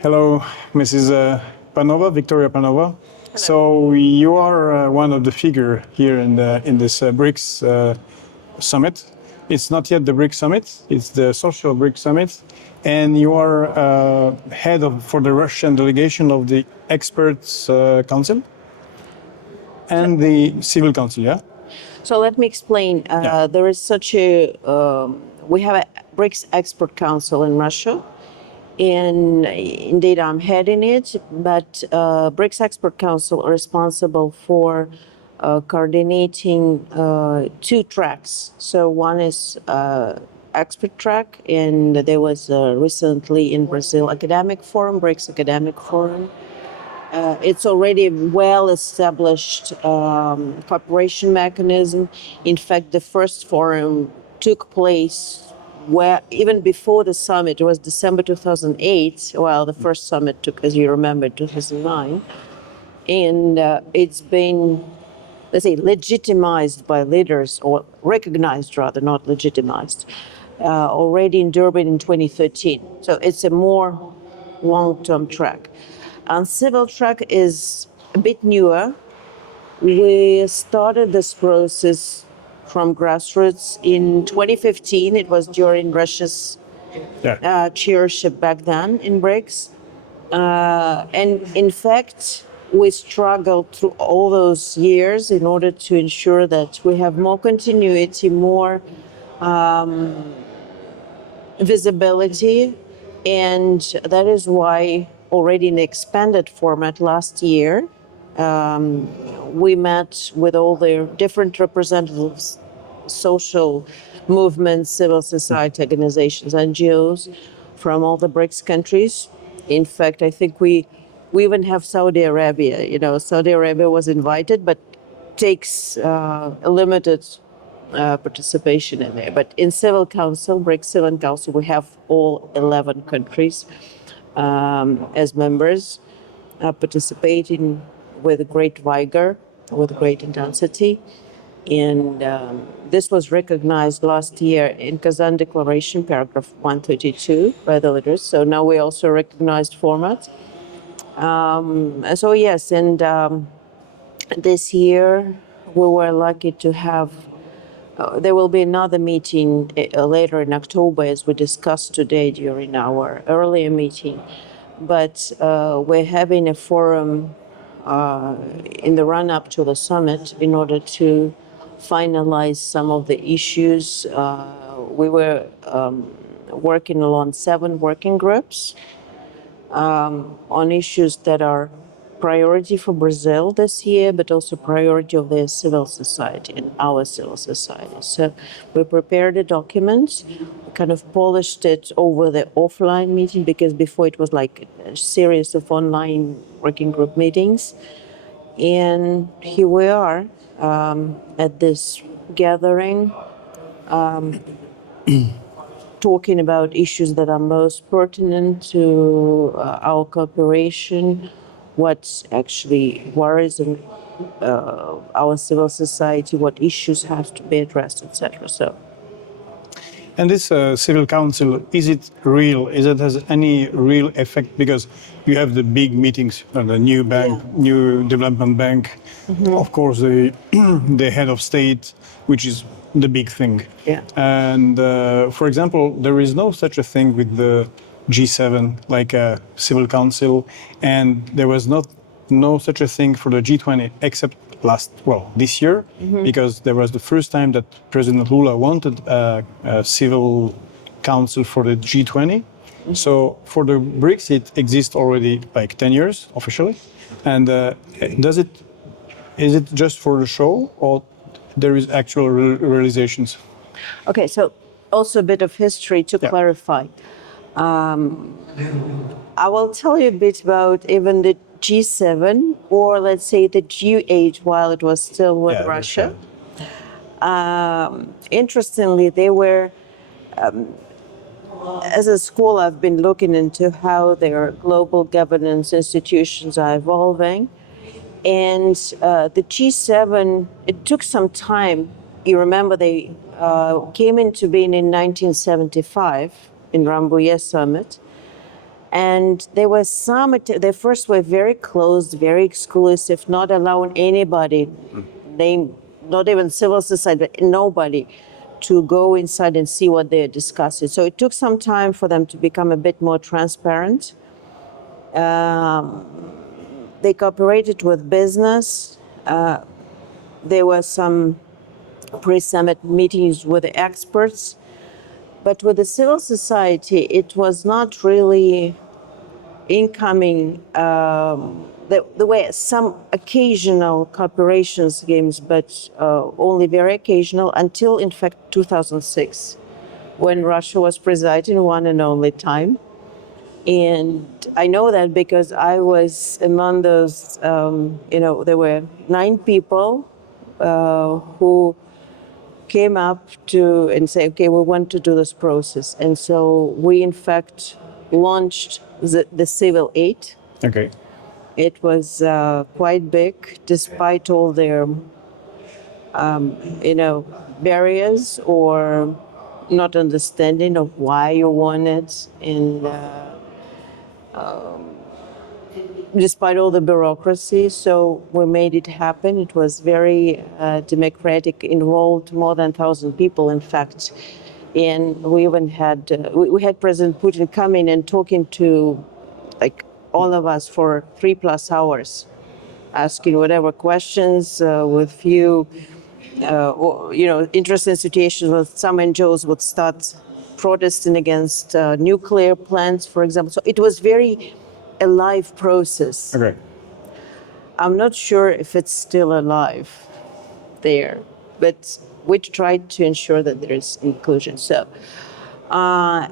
Hello, Mrs. Panova, Victoria Panova. So you are one of the figure here in this BRICS summit. It's not yet the BRICS summit; it's the social BRICS summit, and you are head for the Russian delegation of the Experts Council and the Civil Council. Yeah. So let me explain. There is such a we have a BRICS Expert Council in Russia. And indeed, I'm heading it, but BRICS Expert Council are responsible for coordinating two tracks. So one is expert track, and there was recently in Brazil academic forum, BRICS Academic Forum. It's already a well-established cooperation mechanism. In fact, the first forum took place where even before the summit. It was December 2008, while the first summit took, as you remember, 2009. And it's been, let's say, legitimized by leaders, or recognized rather, not legitimized, already in Durban in 2013. So it's a more long-term track. And civil track is a bit newer. We started this process from grassroots in 2015. It was during Russia's chairship back then in BRICS. And in fact, we struggled through all those years in order to ensure that we have more continuity, more visibility. And that is why already in the expanded format last year, we met with all the different representatives, social movements, civil society organizations, NGOs from all the BRICS countries. In fact, I think we even have Saudi Arabia. You know, Saudi Arabia was invited, but takes a limited participation in there. But in Civil Council, BRICS Civil Council, we have all 11 countries as members participating with great vigor, with great intensity. And this was recognized last year in Kazan Declaration, paragraph 132 by the leaders. So now we also recognized format. So yes, and this year we were lucky to have, there will be another meeting later in October, as we discussed today during our earlier meeting. But we're having a forum in the run-up to the summit in order to finalize some of the issues. We were working along 7 working groups on issues that are priority for Brazil this year, but also priority of the civil society and our civil society. So we prepared a document, kind of polished it over the offline meeting, because before it was like a series of online working group meetings. And here we are at this gathering, talking about issues that are most pertinent to our cooperation, what actually worries our civil society, what issues have to be addressed, etc. So. And this civil council, is it real? Is it has any real effect? Because you have the big meetings, the new bank, new development bank, of course the the head of state, which is the big thing. Yeah. And for example, there is no such a thing with the G7, like a civil council, and there was no such a thing for the G20, except this year, because there was the first time that President Lula wanted a civil council for the G20. So for the BRICS, it exists already like 10 years officially. And is it just for the show, or there is actual realizations? Okay, so also a bit of history to clarify. I will tell you a bit about even the G7, or let's say the G8, while it was still with Russia. Interestingly, they were, as a school, I've been looking into how their global governance institutions are evolving. And the G7, it took some time. You remember they came into being in 1975 in Rambouillet Summit. And there was some, they first were very closed, very exclusive, not allowing anybody, not even civil society, but nobody, to go inside and see what they're discussing. So it took some time for them to become a bit more transparent. They cooperated with business. There were some pre-summit meetings with the experts. But with the civil society, it was not really incoming the way some occasional cooperation schemes, but only very occasional until, in fact, 2006, when Russia was presiding one and only time. And I know that because I was among those, there were 9 people who came up to and say, okay, we want to do this process. And so we, in fact, launched the civil aid. Okay. It was quite big, despite all their, barriers or not understanding of why you want it, and despite all the bureaucracy. So we made it happen. It was very democratic, involved more than 1,000 people, in fact. And we even had, we had President Putin coming and talking to all of us for 3+ hours, asking whatever questions with few, interesting situations where some NGOs would start protesting against nuclear plants, for example. So it was very a live process. Okay. I'm not sure if it's still alive there, but we tried to ensure that there is inclusion. So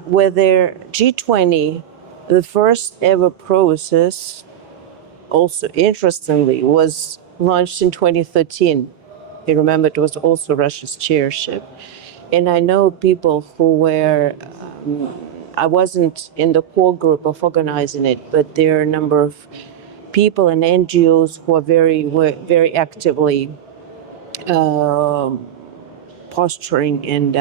with their G20, the first ever process, also interestingly, was launched in 2013. You remember it was also Russia's chairship. And I know people who were, I wasn't in the core group of organizing it, but there are a number of people and NGOs who are very actively posturing and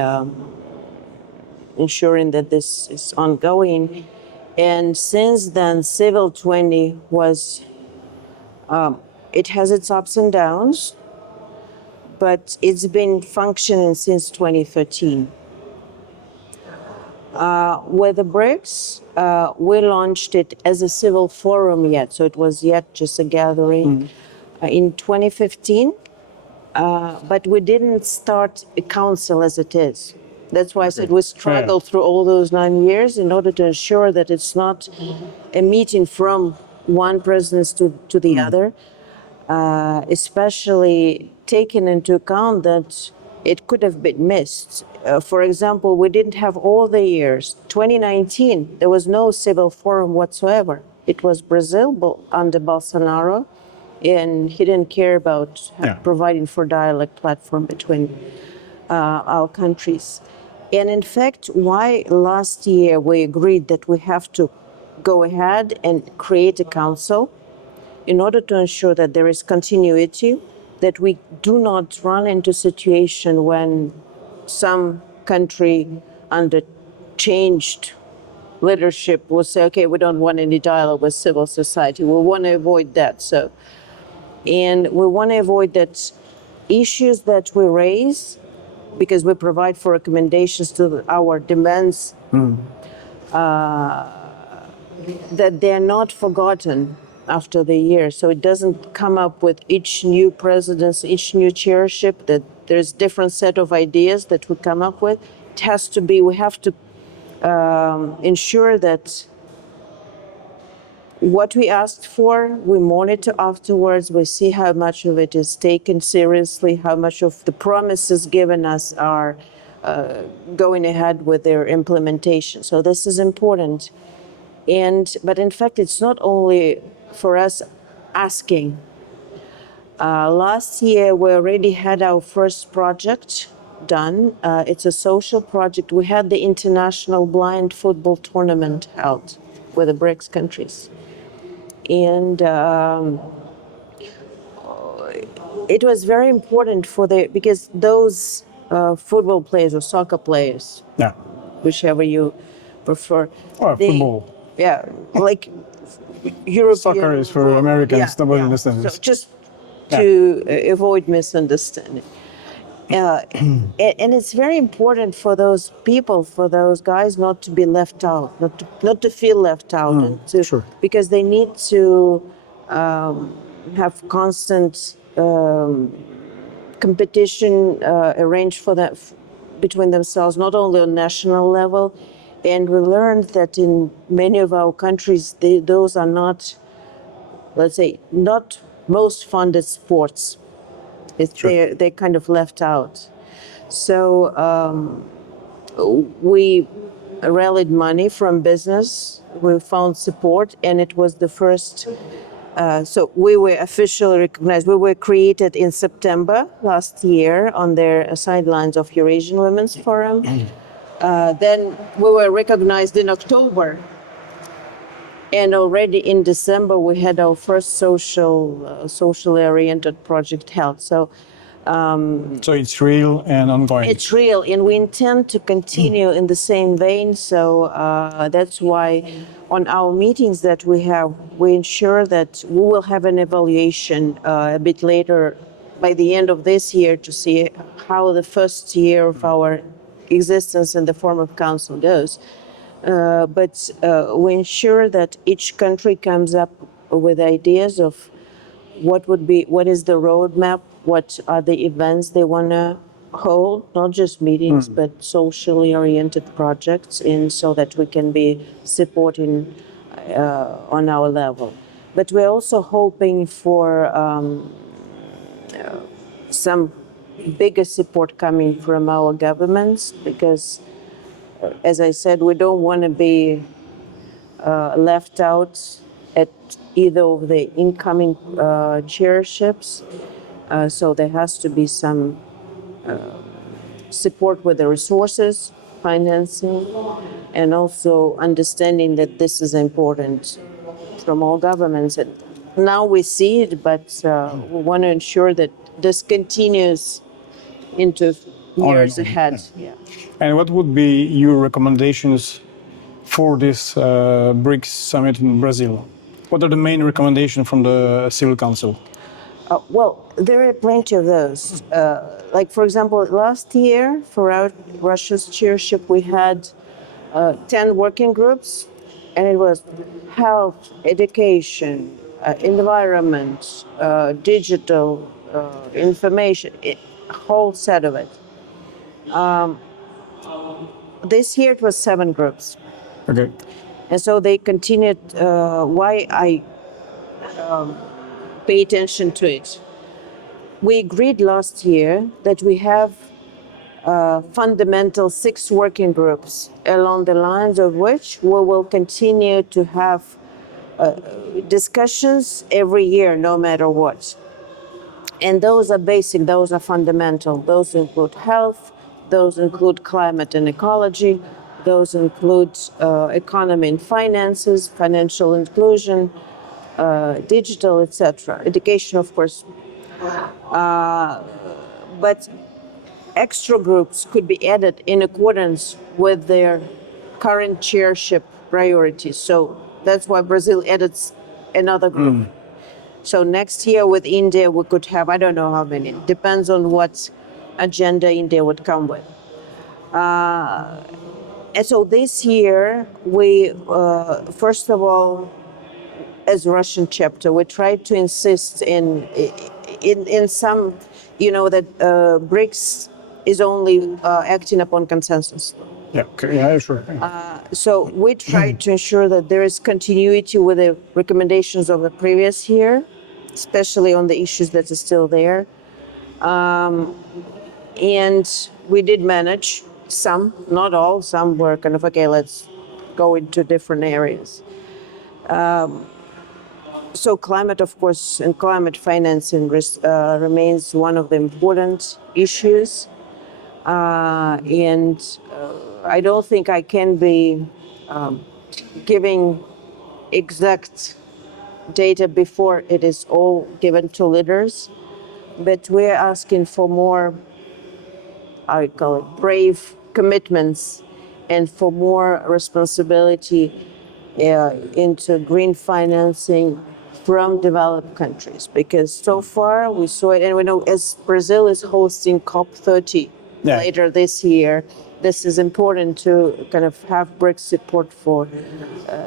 ensuring that this is ongoing. And since then, Civil 20 was, it has its ups and downs, but it's been functioning since 2013. With the BRICS, we launched it as a civil forum yet, so it was yet just a gathering in 2015, but we didn't start a council as it is. That's why I said we struggled through all those 9 years in order to ensure that it's not a meeting from one presidency to the other, especially taking into account that it could have been missed. For example, we didn't have all the years. 2019, there was no civil forum whatsoever. It was Brazil under Bolsonaro, and he didn't care about providing for dialogue platform between our countries. And in fact, why last year we agreed that we have to go ahead and create a council in order to ensure that there is continuity, that we do not run into a situation when some country under changed leadership will say, okay, we don't want any dialogue with civil society. We want to avoid that. And we want to avoid that issues that we raise, because we provide for recommendations to our demands, that they're not forgotten after the year. So it doesn't come up with each new presidency, each new chairship, that there's different set of ideas that we come up with. It has to be, we have to ensure that what we asked for, we monitor afterwards, we see how much of it is taken seriously, how much of the promises given us are going ahead with their implementation. So this is important. But in fact, it's not only for us asking. Last year, we already had our first project done. It's a social project. We had the international blind football tournament held with the BRICS countries. And it was very important because those football players or soccer players, whichever you prefer, football. Yeah, like European. Soccer is for Americans. Nobody understands So this. just to avoid misunderstanding. And it's very important for those people, for those guys, not to be left out, not to feel left out, and to, sure. because they need to have constant competition arranged for that between themselves, not only on national level. And we learned that in many of our countries, those are not, let's say, not most funded sports. They're kind of left out. So we rallied money from business. We found support, and it was the first. So we were officially recognized. We were created in September last year on the sidelines of Eurasian Women's Forum. Then we were recognized in October. And already in December, we had our first socially oriented project held. So it's real and ongoing. it's real, and we intend to continue in the same vein. So that's why on our meetings that we have, we ensure that we will have an evaluation a bit later by the end of this year to see how the first year of our existence in the form of council goes. But we ensure that each country comes up with ideas of what is the roadmap, what are the events they want to hold, not just meetings, but socially oriented projects, and so that we can be supporting on our level. But we're also hoping for some bigger support coming from our governments, because as I said, we don't want to be left out at either of the incoming chairships. So there has to be some support with the resources, financing, and also understanding that this is important from all governments. And now we see it, but we want to ensure that this continues into years ahead. Yeah. And what would be your recommendations for this BRICS summit in Brazil? What are the main recommendations from the Civil Council? Well, there are plenty of those. Like, for example, last year, for our Russia's chairship, we had 10 working groups, and it was health, education, environment, digital, information, a whole set of it. This year it was 7 groups. Okay. And so they continued. Why I pay attention to it. We agreed last year that we have fundamental 6 working groups, along the lines of which we will continue to have discussions every year, no matter what. And those are basic, those are fundamental. Those include health, those include climate and ecology, those include economy and finances, financial inclusion, digital, etc. Education, of course. But extra groups could be added in accordance with their current chairship priorities. So that's why Brazil added another group. So next year with India, we could have, I don't know how many, depends on what agenda India would come with. And so this year, we, first of all, as Russian chapter, we tried to insist in some, that BRICS is only acting upon consensus. Yeah, okay. Yeah, sure. So we tried to ensure that there is continuity with the recommendations of the previous year, especially on the issues that are still there. And we did manage some, not all, some were kind of, okay, let's go into different areas. So climate, of course, and climate financing remains one of the important issues. And I don't think I can be giving exact data before it is all given to leaders, but we're asking for more, I call it, brave commitments, and for more responsibility into green financing from developed countries, because so far we saw it, and we know as Brazil is hosting COP30 later this year, this is important to kind of have BRICS support for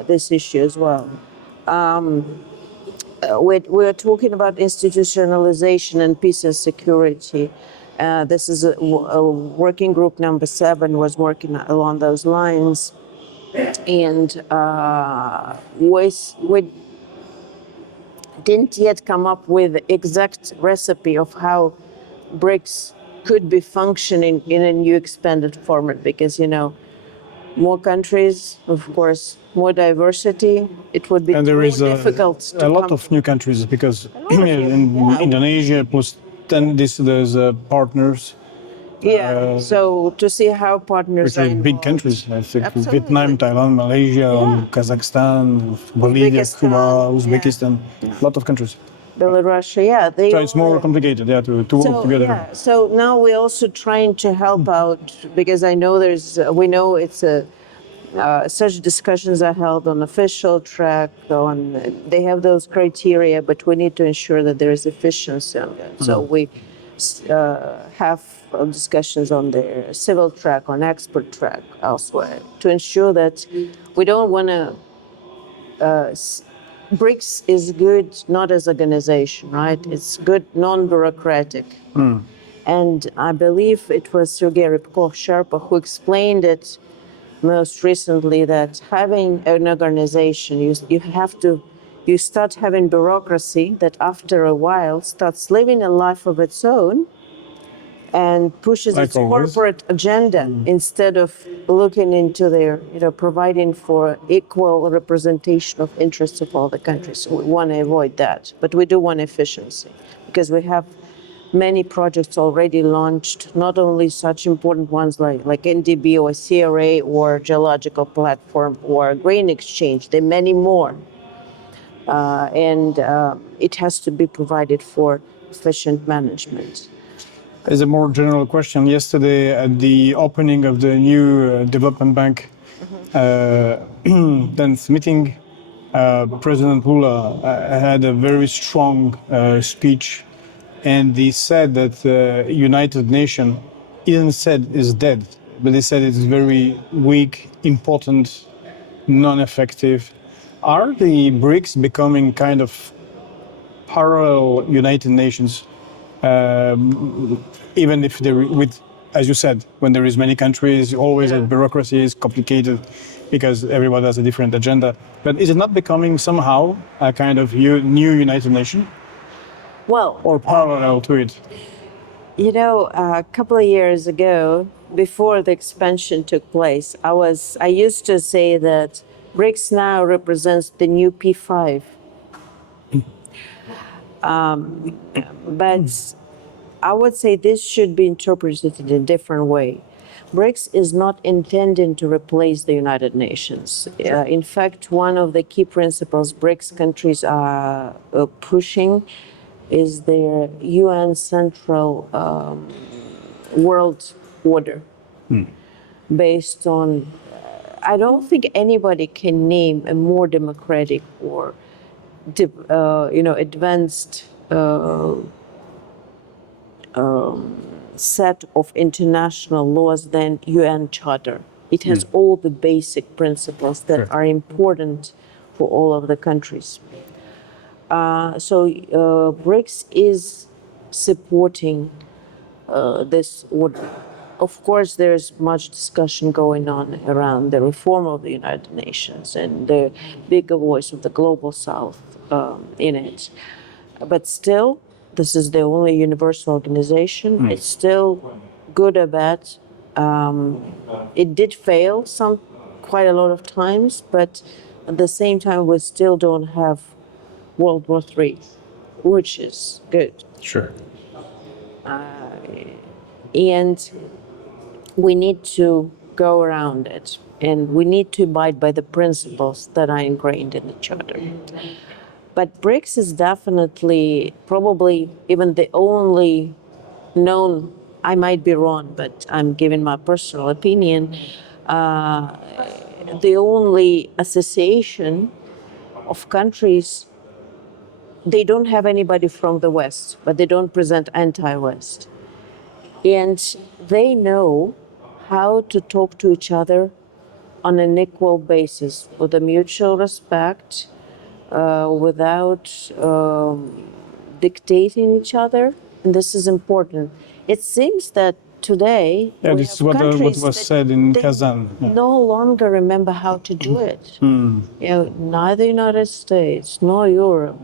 this issue as well. We're talking about institutionalization and peace and security. This is a working group number 7 was working along those lines, and we didn't yet come up with the exact recipe of how BRICS could be functioning in a new expanded format, because more countries, of course, more diversity. It would be And there more is difficult to a lot come. of new countries, because in Indonesia plus 10 there's partners, So to see how partners which are big involved. countries. I think Absolutely. Vietnam, Thailand, Malaysia, Kazakhstan, Bolivia, Cuba, Uzbekistan, a lot of countries. Belarus, So it's more complicated, to work together. So now we're also trying to help out, because I know we know it's such discussions are held on official track, they have those criteria, but we need to ensure that there is efficiency on that. So we have discussions on the civil track, on expert track, elsewhere, to ensure that we don't want to. BRICS is good not as organization, right? It's good non-bureaucratic. And I believe it was Sergei Rybkov-Sharpa who explained it most recently, that having an organization, you start having bureaucracy that after a while starts living a life of its own and pushes its corporate agenda instead of looking into their, providing for equal representation of interests of all the countries. So we want to avoid that, but we do want efficiency, because we have many projects already launched, not only such important ones like NDB or CRA or geological platform or grain exchange. There are many more, and it has to be provided for efficient management. As a more general question, yesterday at the opening of the new Development Bank 10th meeting, President Lula had a very strong speech, and he said that United Nations, he didn't said is dead, but he said it's very weak, important, non-effective. Are the BRICS becoming kind of parallel United Nations? Even if as you said, when there is many countries, always a bureaucracy is complicated because everyone has a different agenda. But is it not becoming somehow a kind of new United Nation? Well, or parallel to it? A couple of years ago, before the expansion took place, I used to say that BRICS now represents the new P5. But I would say this should be interpreted in a different way. BRICS is not intending to replace the United Nations. In fact, one of the key principles BRICS countries are pushing is their UN Central World Order, based on, I don't think anybody can name a more democratic or advanced set of international laws than UN Charter. It has all the basic principles that are important for all of the countries. So BRICS is supporting this order. Of course, there's much discussion going on around the reform of the United Nations and the bigger voice of the global South in it. But still, this is the only universal organization. It's still good or bad. It did fail quite a lot of times, but at the same time, we still don't have World War III, which is good. Sure. And we need to go around it, and we need to abide by the principles that are ingrained in the Charter. But BRICS is definitely, probably even the only known, I might be wrong, but I'm giving my personal opinion, the only association of countries. They don't have anybody from the West, but they don't present anti-West. And they know how to talk to each other on an equal basis with a mutual respect, without dictating each other. And this is important. It seems that today Yeah, we this is have what countries was that said in they Kazan. Yeah. no longer remember how to do it. You know, neither United States nor Europe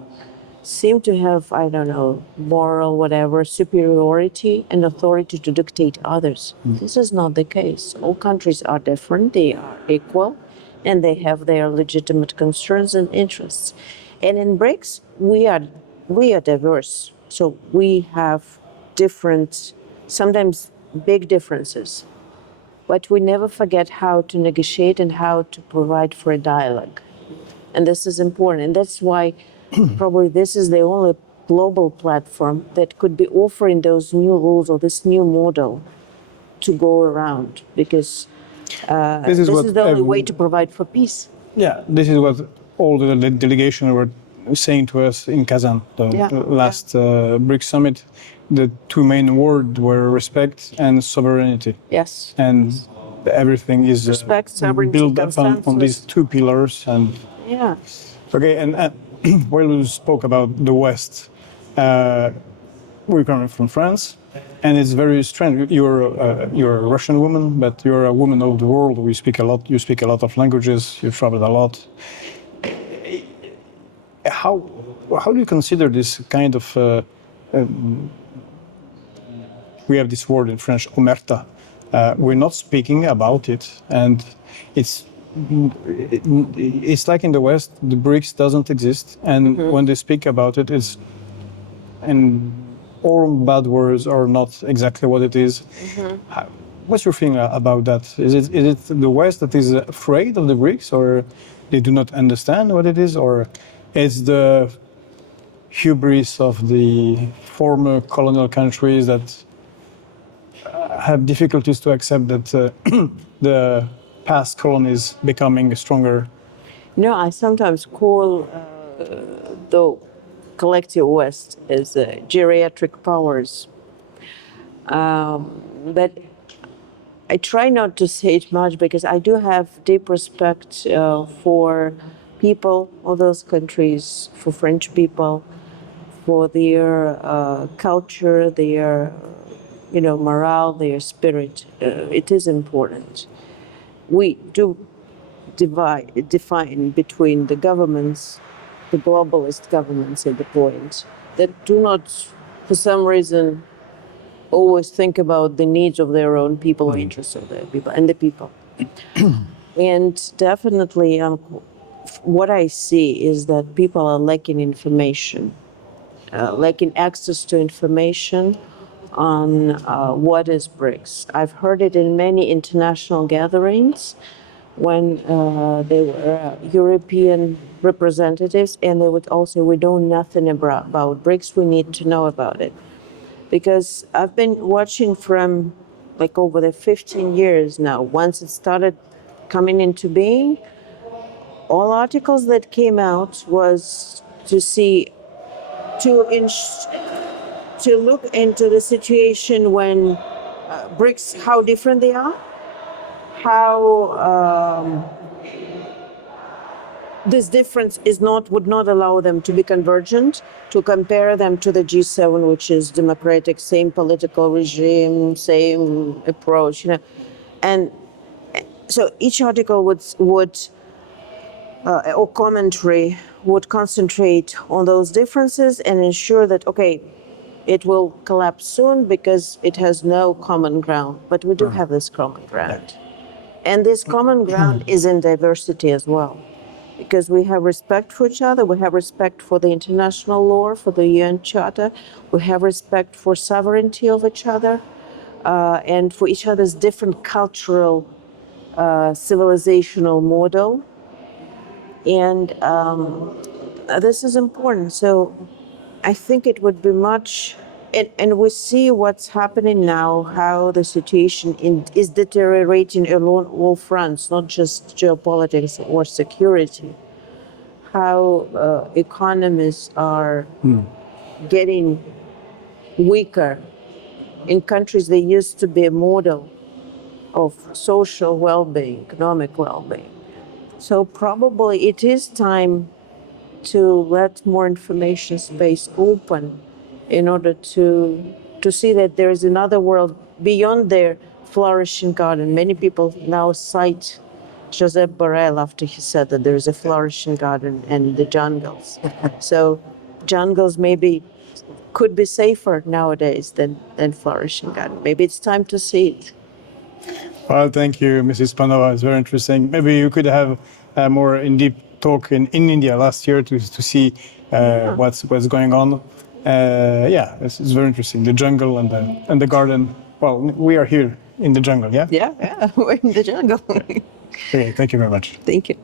seem to have, I don't know, moral, whatever, superiority and authority to dictate others. This is not the case. All countries are different, they are equal, and they have their legitimate concerns and interests. And in BRICS, we are diverse. So we have different, sometimes big differences. But we never forget how to negotiate and how to provide for a dialogue. And this is important. And that's why probably this is the only global platform that could be offering those new rules or this new model to go around, because This is this what is the only way to provide for peace. Yeah, this is what all the delegation were saying to us in Kazan, the Yeah, last BRICS summit. The two main words were respect and sovereignty. Yes. And everything is Respect, sovereignty, built up on consensus. these two pillars. And Yeah. okay, and while we spoke about the West, we're coming from France, and it's very strange. You're a Russian woman, but you're a woman of the world. We speak a lot. You speak a lot of languages. You travel a lot. How do you consider this kind of? We have this word in French, omerta. We're not speaking about it, and it's like in the West, the BRICS doesn't exist, and when they speak about it, it's and all bad words are not exactly what it is. What's your feeling about that? Is it the West that is afraid of the BRICS, or they do not understand what it is, or it's the hubris of the former colonial countries that have difficulties to accept that the past colonies becoming stronger? No, I sometimes call the collective West as geriatric powers. But I try not to say it much because I do have deep respect for people of those countries, for French people, for their culture, their morale, their spirit. It is important. We do define between the governments, the globalist governments at the point, that do not, for some reason, always think about the needs of their own people or interests of their people and the people. And definitely, what I see is that people are lacking information, lacking access to information on what is BRICS. I've heard it in many international gatherings when they were European representatives, and they would also, we know nothing about BRICS, we need to know about it. Because I've been watching from like over the 15 years now, once it started coming into being, all articles that came out was to see, to look into the situation when BRICS, how different they are, how this difference would not allow them to be convergent, to compare them to the G7, which is democratic, same political regime, same approach, and so each article would or commentary would concentrate on those differences and ensure that, okay, it will collapse soon because it has no common ground. But we do have this common ground. And this common ground is in diversity as well, because we have respect for each other, we have respect for the international law, for the UN Charter, we have respect for sovereignty of each other, and for each other's different cultural, civilizational model. And this is important. So I think it would be much and we see what's happening now, how the situation is deteriorating along all fronts, not just geopolitics or security. How economies are getting weaker in countries that used to be a model of social well-being, economic well-being. So probably it is time to let more information space open in order to see that there is another world beyond their flourishing garden. Many people now cite Josep Borrell after he said that there is a flourishing garden and the jungles. So jungles maybe could be safer nowadays than flourishing garden. Maybe it's time to see it. Well, thank you, Mrs. Panova. It's very interesting. Maybe you could have a more in-depth talk in India last year to see what's going on. It's very interesting. The jungle and the garden. Well, we are here in the jungle, yeah? Yeah, we're in the jungle. Okay, thank you very much. Thank you.